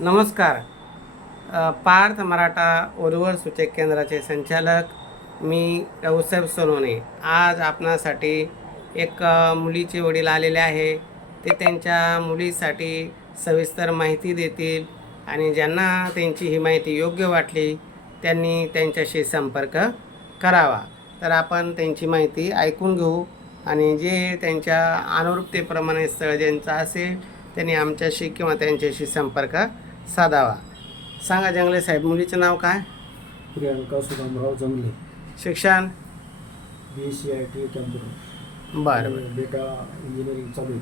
नमस्कार. पार्थ मराठा उर्वर सूचक केंद्राचे संचालक मी रावसाहेब सोनवणे. आज आपणासाठी एक मुलीचे वडील आलेले आहे. ते त्यांच्या मुलीसाठी सविस्तर माहिती देतील आणि ज्यांना त्यांची ही माहिती योग्य वाटली त्यांनी त्यांच्याशी संपर्क करावा. तर आपण त्यांची माहिती ऐकून घेऊ आणि जे त्यांच्या अनुरूपतेप्रमाणे स्थळ ज्यांचं असेल त्यांनी आमच्याशी किंवा त्यांच्याशी संपर्क साधावा सांगा जंगले साहेब मुलीचं नाव काय? प्रियांका सुदामराव जंगले. शिक्षण? B C I T computer बरं बरं. डेटा इंजिनिअरिंग चालू आहे.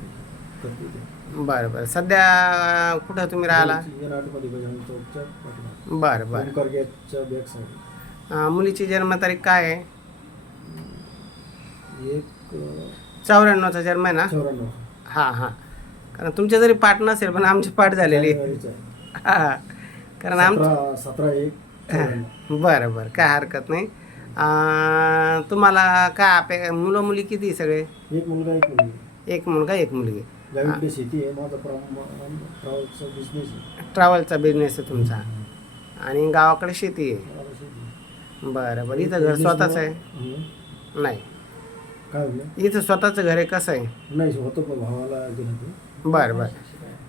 करते ते. बरं बरं. सध्या कुठं तुम्ही राहिला? इंजिन आर्टमध्ये गजानन चौकच्या पाठीमागे. बरं बरं. ओमकार गेटच्या बॅक साईड अं, मुलीची जन्मतारीख काय आहे? एक अं, चौऱ्याण्णवचा जन्म आहे ना? चौऱ्याण्णव हां हां. कारण तुमचे जरी पाठ नसेल पण आमची पाठ झालेली आहे. जानेवारीचं आहे. हां. कारण आम सतरा एक. बरं बरं. काय हरकत नाही. तुम्हाला काय अपे मुलं मुली किती सगळे? एक मुलगा एक मुलगी. एक मुलगा एक मुलगी. गावीकडे शेती आहे माझा ट्रॅव्हल्सचा बिझनेस आहे. ट्रॅव्हलचा बिझनेस आहे तुमचा. आणि गावाकडे शेती आहे? मला शेती आहे. बरं बरं. इथं घर स्वतःच आहे? हं. नाही. काय म्हणलं इथं स्वतःचं घर आहे कसं आहे? नाही होतं पण भावाला दिलं ते. बरं बरं.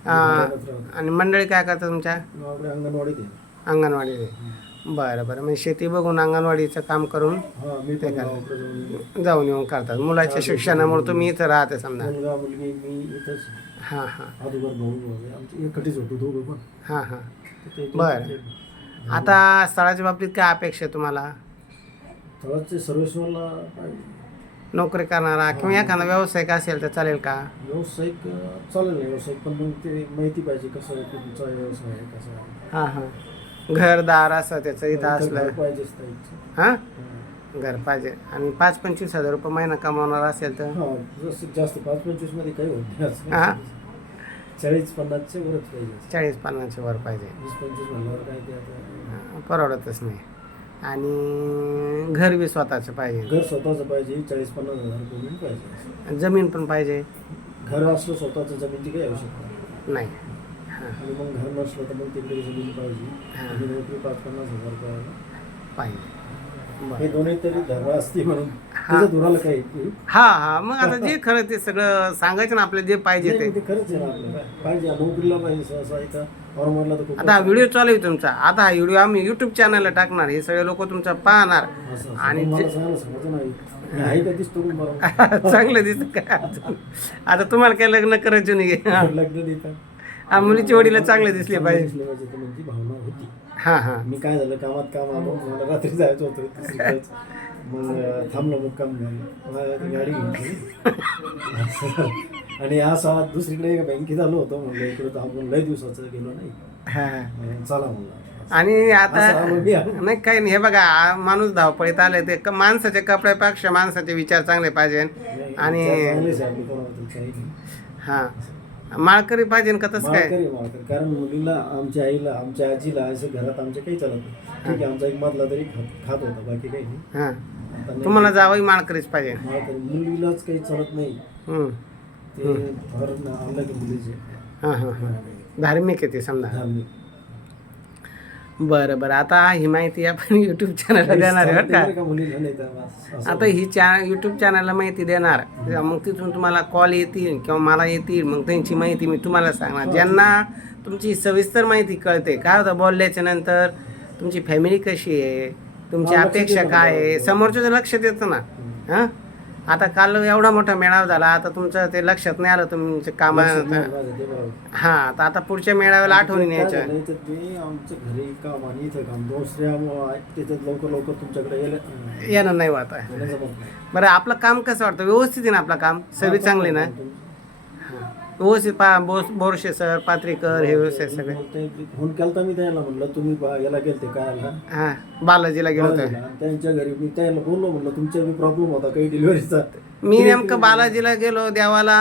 आणि मंडळी काय करतात तुमच्या? अंगणवाडीत आहे. अंगणवाडी बरं बरं. म्हणजे शेती बघून अंगणवाडीचं काम करून पण गावाकडे जाऊन येऊन करतात. मुलाच्या शिक्षणामुळे तुम्ही इथं राहते समजा. हां हां. हां हां. ते- ते- बरं. ते- आता स्थळाच्या बाबतीत काय अपेक्षा आहे तुम्हाला? पाहिजे. नोकरी करणारा किंवा एखादा व्यावसायिक असेल तर चालेल का? व्यावसायिक अं, चालेल नाही व्यावसायिक पण मग ते माहिती पाहिजे कसं आहे तुमचा व्यवसाय आहे कसा आहे. हां हां. घरदार असं त्याचं इथं असलं. घर पाहिजेच त्याचं. हां. घर पाहिजे. आणि पाच पंचवीस हजार रुपये महिना कमावणार असेल तर? हा जास्त पाच पंचवीसमध्ये काही होत नाही असं. हा. चाळीस पन्नासचे वरच पाहिजे. चाळीस पन्नासच्या वर पाहिजे. वीस पंचवीस म्हणल्यावर काय ते आता हां, परवडतच नाही. आणि घर बी स्वतःचं पाहिजे. घर स्वतःचं पाहिजे चाळीस पन्नास हजार पेमेंट पाहिजे. जमीन पण पाहिजे. घर असलं स्वतःचं जमीनची काही आवश्यकता नाही. नाही. हां. आणि मग घर नसलं तर मग तिकडे जमीन पाहिजे. हां. आणि नोकरी पाच पन्नास हजार रुपयाला पाहिजे. हे दोन्ही तरी धर्म असते म्हणून. हा. हां हां. मग आता जे खरं ते सगळं सांगायचं ना आपल्याला जे पाहिजे ते. मग ते खरंच आहे ना आपल्याला. पाहिजे नोकरीला पाहिजे सहसा एका फॉर्मरला तर खूप आता हा व्हिडिओ चालू आहे तुमचा. आता हा व्हिडिओ आम्ही युट्यूब चॅनलला टाकणार. हे सगळे लोक तुमचा पाहणार. असं- असं. आणि मग मला जे- सांगायला सांगायचं नाही. आहे का दिसतो का बरं चांगलं दिसत काय अडचण. आता तुम्हाला काय लग्न करायचं नाही. हा. हा, मुलीचे वडील चांगले दिसले पाहिजे. दिसले पाहिजे तर म्हणजे भावना होती. हां हां. मी काय झालं? कामात काम आलो. मला रात्री जायचं होतं. तिसरीकडेच. मग थांबलो मग काम झालं गाडी घेतली आणि हा सहा दुसरीकडे एका बँकेत आलो होतो. म्हणलं इकडे तर आपण लय दिवसाचं गेलो नाही. हां. चला म्हणलं. आणि आता. नाही काही नाही. हे बघा माणूस धावपळीत आले ते क- माणसाच्या कपड्यापेक्षा माणसाचे विचार चांगले पाहिजे. आणि विचार चांगलेच आहे, आपले कोणाबद्दल काही नाही. हां. माळकरी पाहिजे का तसं काय? माळकरी माळकरी. कारण मुलीला आमच्या आईला आमच्या आजीला असं घरात आमच्या काही चालत नाही. ठीक आहे आमचा एक मधला तरी खात खात होता. बाकी काही नाही. हां. तुम्हाला जावंही माळकरीच पाहिजे. मुलीलाच काही चालत नाही. हम्म. ते फार आणलं की मुलीचे. हां हां हां. धार्मिक आहे ते समजा. धार्मिक. बरं बरं. आता ही माहिती आपण यूट्यूब चॅनलला देणार आहे बरं चालते बरं का का मुलीला नाही तर बस असं. आता ही चॅ यूट्यूब चॅनलला माहिती देणार. मग तिथून तुम्हाला कॉल येतील किंवा मला येतील मग त्यांची माहिती मी तुम्हाला सांगणार. ज्यांना तुमची सविस्तर माहिती कळते. काय होतं बोलल्याच्या नंतर तुमची फॅमिली कशी आहे? तुमची अपेक्षा काय. आहे? समोरच्याचं लक्षात येतं ना. हां? आता काल एवढा मोठा मेळावा झाला आता तुमचं ते लक्षात नाही आलं तुमच्या कामा. हां तर आता पुढच्या मेळाव्याला आठवणी न्यायच्या. ते घरी काम आणि इथं काम त्याच्यात लवकर लवकर तुमच्याकडे यायला येणं नाही नाही. बरं आपलं काम कसं वाटतं? व्यवस्थित आहे ना आपलं काम? सगळी चांगली ना? व्यवस्थित पा बोस बोरशे सर पात्रीकर हे व्यवस्थित सगळे. फोन केलता मी त्याला म्हणलं तुम्ही बा- याला गेलते काय हां बालाजीला गेलो होतो. त्यांच्या घरी मी त्याला बोललो म्हणलं तुमच्या बी प्रॉब्लेम होता काही डिलिव्हरीचा मी नेमकं बालाजीला गेलो देवाला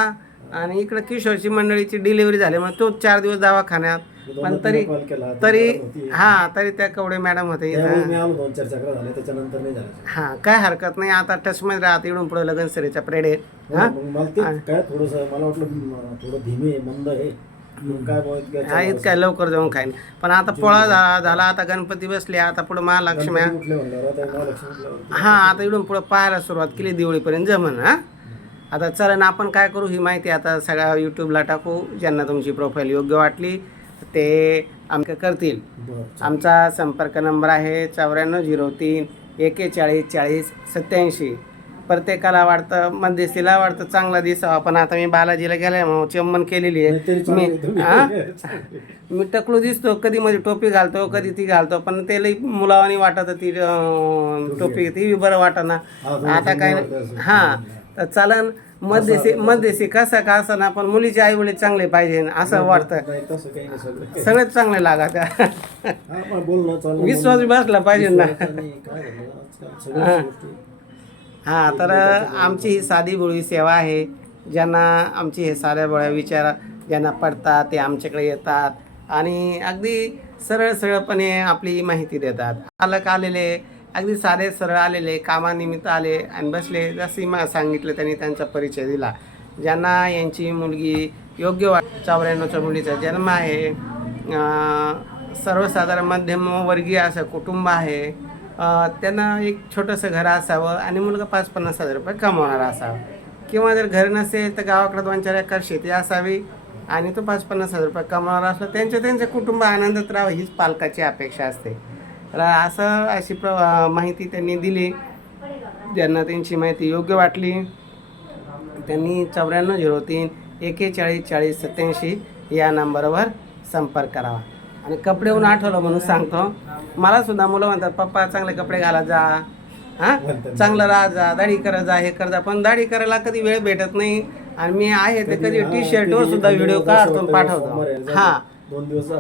आणि इकडं किशोरची मंडळीची डिलिव्हरी झाली मग तोच चार दिवस दवाखान्यात पण तरी कॉल केला तरी. हां तरी त्या कवडे मॅडम होते त्यावेळी इथं मी आलो दोन चार चक्र झाले त्याच्यानंतर नाही झालं. हां काय हरकत नाही आता टचमध्ये राहत इकडून पुढे लगन सरीच्या प्रेडे हो, हां? मला ते काय थोडस मला वाटलं म, थोडं धीमे आहे, मंद आहे. मग काय बुवा इतक्या हा इतका लवकर जाऊन खाईन पण आता पोळा झा- झाला आता गणपती बसले आता पुढे महालक्ष्मी हा आता इकडून पुढे पाहायला सुरुवात केली दिवाळीपर्यंत जमन हा? आता चला ना आपण काय करू ही माहिती आता सगळ्या यूट्यूबला टाकू ज्यांना तुमची प्रोफाईल योग्य वाटली ते आमच्या करतील. आमचा संपर्क नंबर आहे चौऱ्याण्णव झिरो तीन एकेचाळीस चाळीस सत्याऐंशी. प्रत्येकाला वाटतं मध्यस्थीला वाटतं चांगला दिसावा पण आता मी बालाजीला गेलाय म्हणून चम्मन केलेली आहे. मी. हा? मी टकलू दिसतो कधी मध्ये टोपी घालतो कधी ती घालतो पण ते लई मुलावानी वाटत ती टोपी ती बरं वाटत ना आता काय. हा. तर चालन मध्यस्थी मध्यस्थी कसा का असं. ना पण मुलीचे आई वडील चांगले पाहिजे असं वाटतं. नाही तसं काही नाही सगळं सगळेच चांगले हा पण बोलणं चालणं विश्वास बसला पाहिजे ना. विश्वास आणि काय झालं आजकाल सगळ्याच गोष्टी. हा तर आमची ही साधी भोळी सेवा आहे ज्यांना आमची हे साध्या भोळ्या विचार ज्यांना पडतात ते आमच्याकडे येतात आणि अगदी सरळ सरळपणे आपली माहिती देतात. पालक आलेले अगदी साधे सरळ आलेले कामानिमित्त आले आणि बसले जशी मा सांगितलं त्यांनी त्यांचा परिचय दिला. ज्यांना यांची मुलगी योग्य वाट चौऱ्याण्णवच्या मुलीचा जन्म आहे सर्वसाधारण मध्यमवर्गीय असं कुटुंब आहे त्यांना एक छोटंसं घर असावं आणि मुलगा पाच पन्नास हजार रुपये कमावणारा असावा. किंवा जर घर नसेल तर गावाकडे दोन चार एकर शेती असावी आणि तो पाच पन्नास हजार रुपये कमावणारा असला त्यांच्या त्यांचं कुटुंब आनंदात राहावं हीच पालकाची अपेक्षा असते. तर असं अशी प्र माहिती त्यांनी दिली. ज्यांना त्यांची माहिती योग्य वाटली त्यांनी चौऱ्याण्णव झिरो तीन एकेचाळीस चाळीस सत्याऐंशी या नंबरवर संपर्क करावा. आणि कपडेहून आठवलं म्हणून सांगतो. मला सुद्धा मुलं म्हणतात पप्पा चांगले कपडे घाला जा. हां? चांगलं राहा जा. दाढी करा जा हे कर जा. पण दाढी करायला कधी वेळ भेटत नाही. आणि मी आहे ते कधी टी शर्टवर सुद्धा व्हिडिओ काढतो पाठवतो. हां. दोन दिवस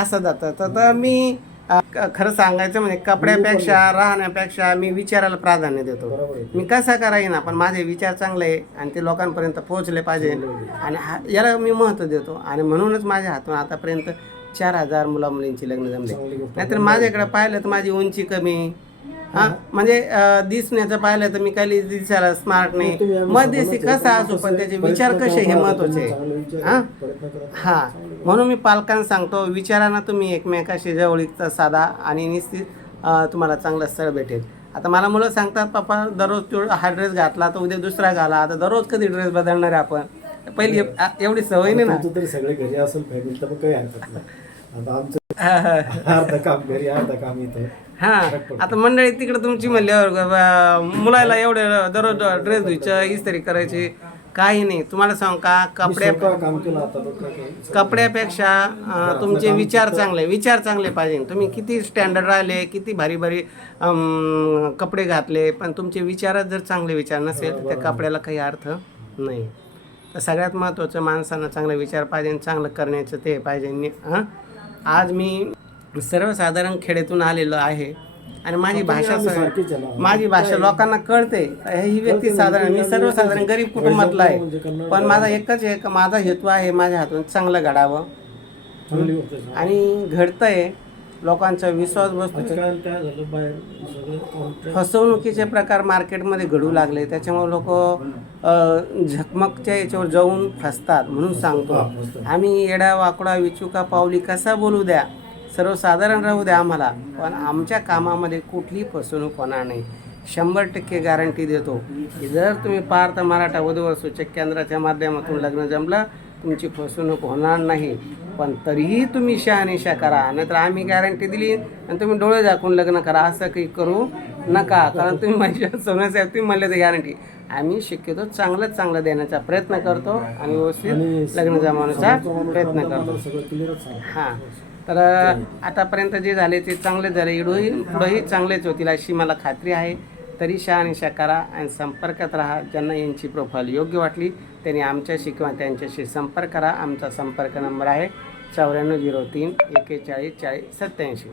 असं जातं. तर मी खरं सांगायचं म्हणजे कपड्यापेक्षा राहण्यापेक्षा मी विचाराला प्राधान्य देतो. मी कसा करायना पण माझे विचार चांगले आहे आणि ते लोकांपर्यंत पोहोचले पाहिजे. आणि याला मी महत्त्व देतो. आणि म्हणूनच माझ्या हातून आतापर्यंत चार हजार मुला मुलींची लग्न जमले. नाहीतर माझ्याकडे पाहिलं तर माझी उंची कमी हा? म्हणजे दिसण्याचं पाहिलं तर मी काही दिसायला स्मार्ट नाही. मध्यस्थी समजतो, कसा असो पण त्याचे विचार कसे हे महत्त्वाचे? हा. हा. म्हणून मी पालकांना सांगतो विचारांना तुम्ही एकमेकाशी जवळीकचा साधा आणि निश्चित तुम्हाला चांगलं स्थळ भेटेल. आता मला मुलं सांगतात पप्पा दररोज तो हा ड्रेस घातला तर उद्या दुसरा घाला. आता दररोज कधी ड्रेस बदलणार आहे आपण? पहिली एवढी सवय नाही ना? सगळे घरी असेल फॅमिली तर मग काही हरकत नाही. आता आमचं. अर्ध काम घरी अर्ध काम इथं. हा. आता मंडळी तिकडे तुमची म्हणल्यावर मुलाला एवढे दररोज ड्रेस धुयचं इस्त्री करायची काही नाही. तुम्हाला सांग का कपड्या कपड्यापेक्षा तुमचे विचार चांगले विचार चांगले पाहिजे. तुम्ही किती स्टँडर्ड राहिले किती भारी भारी कपडे घातले पण तुमचे विचारच जर चांगले विचार नसेल तर त्या कपड्याला काही अर्थ नाही. तर सगळ्यात महत्त्वाचं माणसानं चांगले विचार पाहिजे आणि चांगलं करण्याचं ते पाहिजे. हं? आज मी सर्वसाधारण खेड्यातून आलेलो आहे. आणि माझी भाषा. माझी भाषा लोकांना कळते. ही व्यक्ती साधारण मी सर्वसाधारण गरीब कुटुंबातला म्हणजे आहे कन्नड पण माझा एकच आहे का माझा हेतू आहे माझ्या हातून चांगलं घडावं. आणि घडतंय. लोकांचा विश्वास बसतो फसवणुकीचे प्रकार मार्केटमध्ये घडू लागले. त्याच्यामुळे लोक झकमकच्या याच्यावर जाऊन फसतात म्हणून सांगतो. आम्ही येडा वाकडा विचुका पावली कसा बोलू द्या? सर्वसाधारण राहू द्या आम्हाला पण आमच्या कामामध्ये कुठलीही फसवणूक होणार नाही. शंभर टक्के गॅरंटी देतो की जर तुम्ही पार्थ मराठा वधूवर सूचक केंद्राच्या माध्यमातून लग्न जमलं तुमची फसवणूक होणार नाही. पण तरीही तुम्ही शहानिशा करा नाहीतर आम्ही गॅरंटी दिली आणि तुम्ही डोळे झाकून लग्न करा. असं काही करू नका कारण तुम्ही माझ्या सोन्यासाहेब तुम्ही म्हणले ते गॅरंटी आम्ही शक्यतो चांगलंच चांगलं देण्याचा प्रयत्न करतो आणि व्यवस्थित लग्न जमवण्याचा प्रयत्न करतो. सगळं क्लिअरच आहे. हां. तर आतापर्यंत जे झाले ते चांगले झाले. इडोही पुढंही चांगलेच होतील अशी मला खात्री आहे. तरी शहानिशा करा आणि संपर्कात राहा. ज्यांना यांची प्रोफाईल योग्य वाटली त्यांनी आमच्याशी किंवा त्यांच्याशी संपर्क करा. आमचा संपर्क नंबर आहे चौऱ्याण्णव झिरो तीन एकेचाळीस चाळीस सत्याऐंशी